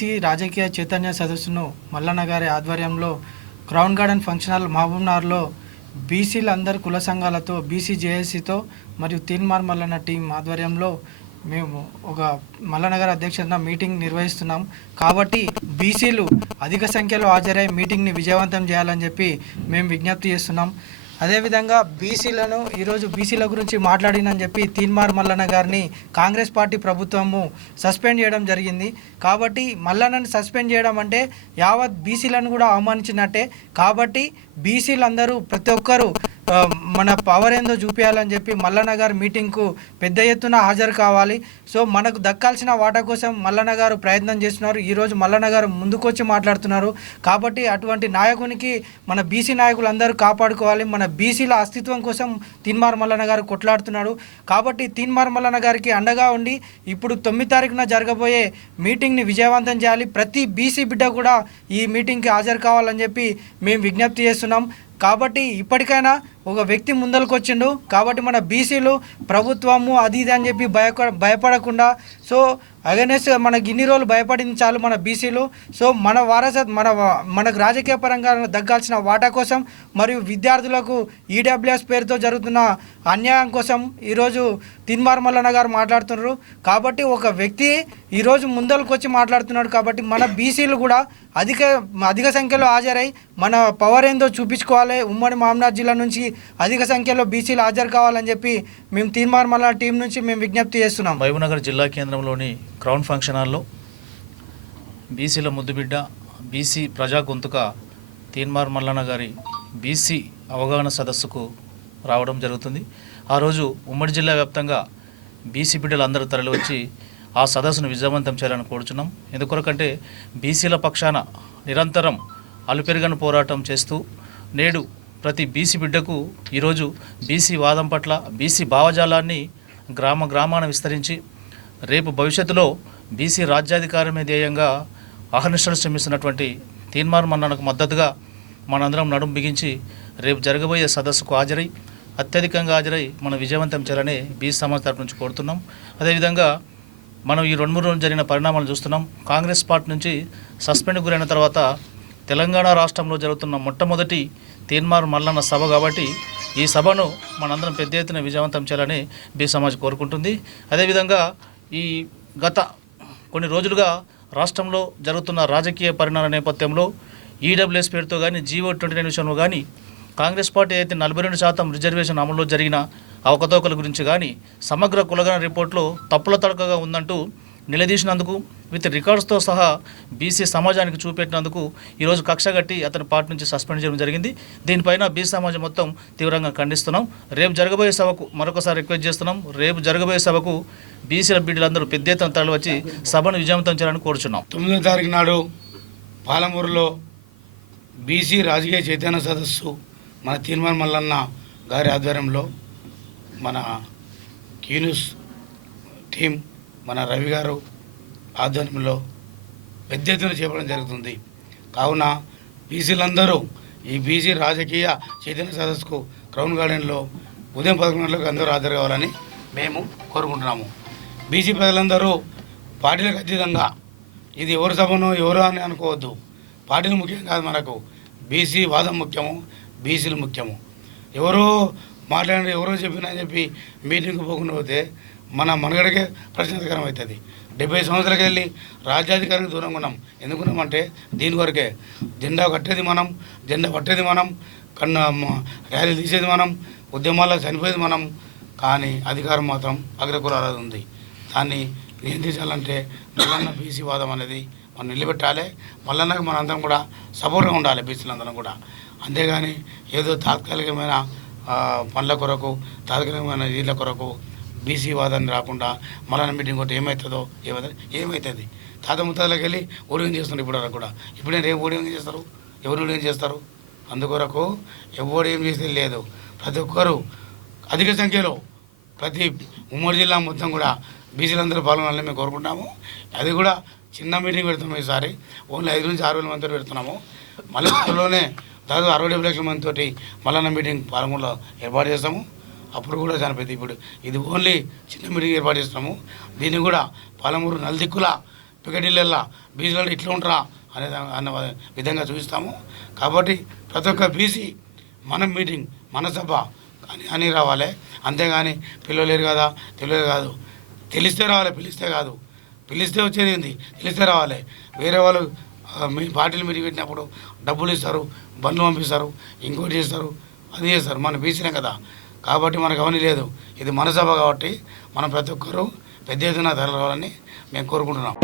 BC రాజకీయ చైతన్య సదస్సును మల్లన్న గారి ఆధ్వర్యంలో క్రౌన్ గార్డెన్ ఫంక్షన్ హాల్ మహబూబ్నగర్లో బీసీలందరూ కుల సంఘాలతో బీసీ జేఏసీతో మరియు తీన్మార్ మల్లన్న టీం ఆధ్వర్యంలో మేము ఒక మల్లన్న గారి అధ్యక్షతన మీటింగ్ నిర్వహిస్తున్నాం. కాబట్టి బీసీలు అధిక సంఖ్యలో హాజరై మీటింగ్ని విజయవంతం చేయాలని చెప్పి మేము విజ్ఞప్తి చేస్తున్నాం. అదేవిధంగా బీసీలను ఈరోజు బీసీల గురించి మాట్లాడినని చెప్పి తీన్మార్ మల్లన్న గారిని కాంగ్రెస్ పార్టీ ప్రభుత్వము సస్పెండ్ చేయడం జరిగింది. కాబట్టి మల్లన్నని సస్పెండ్ చేయడం అంటే యావత్ బీసీలను కూడా అవమానించినట్టే. కాబట్టి బీసీలందరూ ప్రతి ఒక్కరూ మన పవర్ ఏందో చూపించాలని చెప్పి మల్లన్న గారు మీటింగ్కు పెద్ద ఎత్తున హాజరు కావాలి. సో మనకు దక్కాల్సిన వాటా కోసం మల్లన్న గారు ప్రయత్నం చేస్తున్నారు. ఈరోజు మల్లన్న గారు ముందుకొచ్చి మాట్లాడుతున్నారు. కాబట్టి అటువంటి నాయకునికి మన బీసీ నాయకులందరూ కాపాడుకోవాలి. మన బీసీల అస్తిత్వం కోసం తీన్మార్ మల్లన్న గారు కొట్లాడుతున్నాడు. కాబట్టి తీన్మార్ మల్లన్న గారికి అండగా ఉండి ఇప్పుడు 9 తారీఖున జరగబోయే మీటింగ్ని విజయవంతం చేయాలి. ప్రతి బీసీ బిడ్డ కూడా ఈ మీటింగ్కి హాజరు కావాలని చెప్పి మేము విజ్ఞప్తి చేస్తున్నాం. కాబట్టి ఇప్పటికైనా ఒక వ్యక్తి ముందరకు వచ్చిండు. కాబట్టి మన బీసీలు ప్రభుత్వము అది ఇది అని చెప్పి భయపడకుండా సో అగైనెస్ట్ మనకి ఇన్ని రోజులు భయపడింది చాలు మన బీసీలు. సో మన మనకు రాజకీయ పరంగా దక్కాల్సిన వాటా కోసం మరియు విద్యార్థులకు ఈడబ్ల్యూఎస్ పేరుతో జరుగుతున్న అన్యాయం కోసం ఈరోజు తీన్మార్ మల్లన్న గారు మాట్లాడుతున్నారు. కాబట్టి ఒక వ్యక్తి ఈరోజు ముందరకు వచ్చి మాట్లాడుతున్నాడు. కాబట్టి మన బీసీలు కూడా అధిక సంఖ్యలో హాజరై మన పవర్ ఏందో చూపించుకోవాలి. ఉమ్మడి మహబూబ్నగర్ జిల్లా నుంచి అధిక సంఖ్యలో బీసీలు హాజరు కావాలని చెప్పి మేము తీన్మార్ మల్లన్న టీం నుంచి మేము విజ్ఞప్తి చేస్తున్నాం. మహబూబ్నగర్ జిల్లా కేంద్రంలోని క్రౌన్ ఫంక్షన్ హాల్లో బీసీల ముద్దుబిడ్డ బీసీ ప్రజా గొంతుక తీన్మార్ మల్లన్న గారి బీసీ అవగాహన సదస్సుకు రావడం జరుగుతుంది. ఆ రోజు ఉమ్మడి జిల్లా వ్యాప్తంగా బీసీ బిడ్డలందరూ తరలివచ్చి ఆ సదస్సును విజయవంతం చేయాలని కోరుచున్నాం. ఎందుకొరకంటే బీసీల పక్షాన నిరంతరం అలుపెరుగని పోరాటం చేస్తూ నేడు ప్రతి బీసీ బిడ్డకు ఈరోజు బీసీ వాదం పట్ల బీసీ భావజాలాన్ని గ్రామాన విస్తరించి రేపు భవిష్యత్తులో బీసీ రాజ్యాధికారమే ధ్యేయంగా అహర్నిశలు శ్రమిస్తున్నటువంటి తీన్మార్ మల్లన్నకు మద్దతుగా మనందరం నడుం బిగించి రేపు జరగబోయే సదస్సుకు అత్యధికంగా హాజరై మనం విజయవంతం చేయాలని బీసీ సమాజ్ తరపు నుంచి కోరుతున్నాం. అదేవిధంగా మనం ఈ 2-3 రోజులు జరిగిన పరిణామాలు చూస్తున్నాం. కాంగ్రెస్ పార్టీ నుంచి సస్పెండ్ గురైన తర్వాత తెలంగాణ రాష్ట్రంలో జరుగుతున్న మొట్టమొదటి తీన్మార్ మల్లన్న సభ కాబట్టి ఈ సభను మనందరం పెద్ద ఎత్తున విజయవంతం చేయాలని బీసీ సమాజ్ కోరుకుంటుంది. అదేవిధంగా ఈ గత కొన్ని రోజులుగా రాష్ట్రంలో జరుగుతున్న రాజకీయ పరిణామాల నేపథ్యంలో ఈడబ్ల్యూఎస్ పేరుతో కానీ G-29 విషయంలో కానీ కాంగ్రెస్ పార్టీ అయితే 42% రిజర్వేషన్ అమల్లో జరిగిన అవకతవకల గురించి కానీ సమగ్ర కులగణన రిపోర్ట్లో తప్పుల తడకగా ఉందంటూ నిలదీసినందుకు విత్ రికార్డ్స్తో సహా బీసీ సమాజానికి చూపెట్టినందుకు ఈరోజు కక్షగట్టి అతని పార్టీ నుంచి సస్పెండ్ చేయడం జరిగింది. దీనిపైన బీసీ సమాజం మొత్తం తీవ్రంగా ఖండిస్తున్నాం. రేపు జరగబోయే సభకు మరొకసారి రిక్వెస్ట్ చేస్తున్నాం. రేపు జరగబోయే సభకు బీసీల బిడ్డలందరూ పెద్ద ఎత్తున తరలి వచ్చి సభను విజయవంతం చేయాలని కోరుచున్నాం. 9వ తారీఖు నాడు పాలమూరులో బీసీ రాజకీయ చైతన్య సదస్సు మన తీన్మార్ మల్లన్న గారి ఆధ్వర్యంలో మన కీన్యూస్ టీం మన రవి గారు ఆధ్వర్యంలో పెద్ద ఎత్తున చేపట్టడం జరుగుతుంది. కావున బీసీలందరూ ఈ బీసీ రాజకీయ చైతన్య సదస్సుకు క్రౌన్ గార్డెన్లో ఉదయం 11 గంటలకు అందరూ హాజరు కావాలని మేము కోరుకుంటున్నాము. బీసీ ప్రజలందరూ పార్టీలకు అతీతంగా ఇది ఎవరు సభను ఎవరు అని అనుకోవద్దు. పార్టీలు ముఖ్యం కాదు, మనకు బీసీ వాదం ముఖ్యము, బీసీలు ముఖ్యము. ఎవరో మాట్లాడి ఎవరో చెప్పినా చెప్పి మీటింగ్కి పోకుండా పోతే మన మనగడకే ప్రశ్నార్థకరం అవుతుంది. 70 సంవత్సరాలకు వెళ్ళి రాజ్యాధికారానికి దూరంగా ఉన్నాం. ఎందుకున్నామంటే దీని వరకే జెండా కట్టేది మనం, జెండా పట్టేది మనం, ర్యాలీ తీసేది మనం, ఉద్యమాల్లో చనిపోయేది మనం. కానీ అధికారం మాత్రం అగ్రకులాలది ఉంది. దాన్ని నియంత్రించాలంటే మల్లన్న బీసీ వాదం అనేది మనం నిలబెట్టాలి. మల్లన్నకు మనందరం కూడా సపోర్ట్గా ఉండాలి, బీసీలందరం కూడా. అంతేగాని ఏదో తాత్కాలికమైన పనుల కొరకు, తాత్కాలికమైన వీళ్ళ కొరకు బీసీ వాదాన్ని రాకుండా మల్లన్న మీటింగ్ కొట్టి ఏమవుతుంది? తాత ముత్తాలకు వెళ్ళి ఓడియం చేస్తున్నారు ఇప్పుడు వరకు కూడా. ఇప్పుడే రేపు ఓడియం చేస్తారు, ఎవరు ఓడియం చేస్తారు? అందుకొరకు ఎవరు ఏం చేసేది లేదు. ప్రతి ఒక్కరూ అధిక సంఖ్యలో ప్రతి ఉమ్మడి జిల్లా మొత్తం కూడా బీసీలందరూ పాల్గొనాలని మేము కోరుకుంటున్నాము. అది కూడా చిన్న మీటింగ్ పెడుతున్నాము. ఈసారి ఓన్లీ 5 నుంచి 6 వేల మందితో పెడుతున్నాము. మళ్ళీ త్వరలోనే దాదాపు 60-70 లక్షల మందితోటి మల్లన్న మీటింగ్ పాలమూరులో ఏర్పాటు చేస్తాము. అప్పుడు కూడా చనిపోయింది. ఇప్పుడు ఇది ఓన్లీ చిన్న మీటింగ్ ఏర్పాటు చేస్తున్నాము. దీన్ని కూడా పాలమూరు నలుదిక్కుల పికటిళ్ళల్లో బీసీలలో ఇట్లా ఉంటారా అన్న విధంగా చూపిస్తాము. కాబట్టి ప్రతి ఒక్క బీసీ మన మీటింగ్ మన సభ అని రావాలి. అంతేగాని పిలవలేరు కదా తెలియదు కాదు, తెలిస్తే రావాలి, పిలిస్తే కాదు. పిలిస్తే వచ్చేది ఏంది, తెలిస్తే రావాలి. వేరే వాళ్ళు మీ పార్టీలు మీటింగ్ పెట్టినప్పుడు డబ్బులు ఇస్తారు, బండ్లు పంపిస్తారు, ఇంకోటి చేస్తారు, అది చేస్తారు. మన బీసీనే కదా, కాబట్టి మనకు అవన్నీ లేదు. ఇది మన సభ కాబట్టి మనం ప్రతి ఒక్కరూ పెద్ద ఎత్తున తరలిరావాలని మేము కోరుకుంటున్నాం.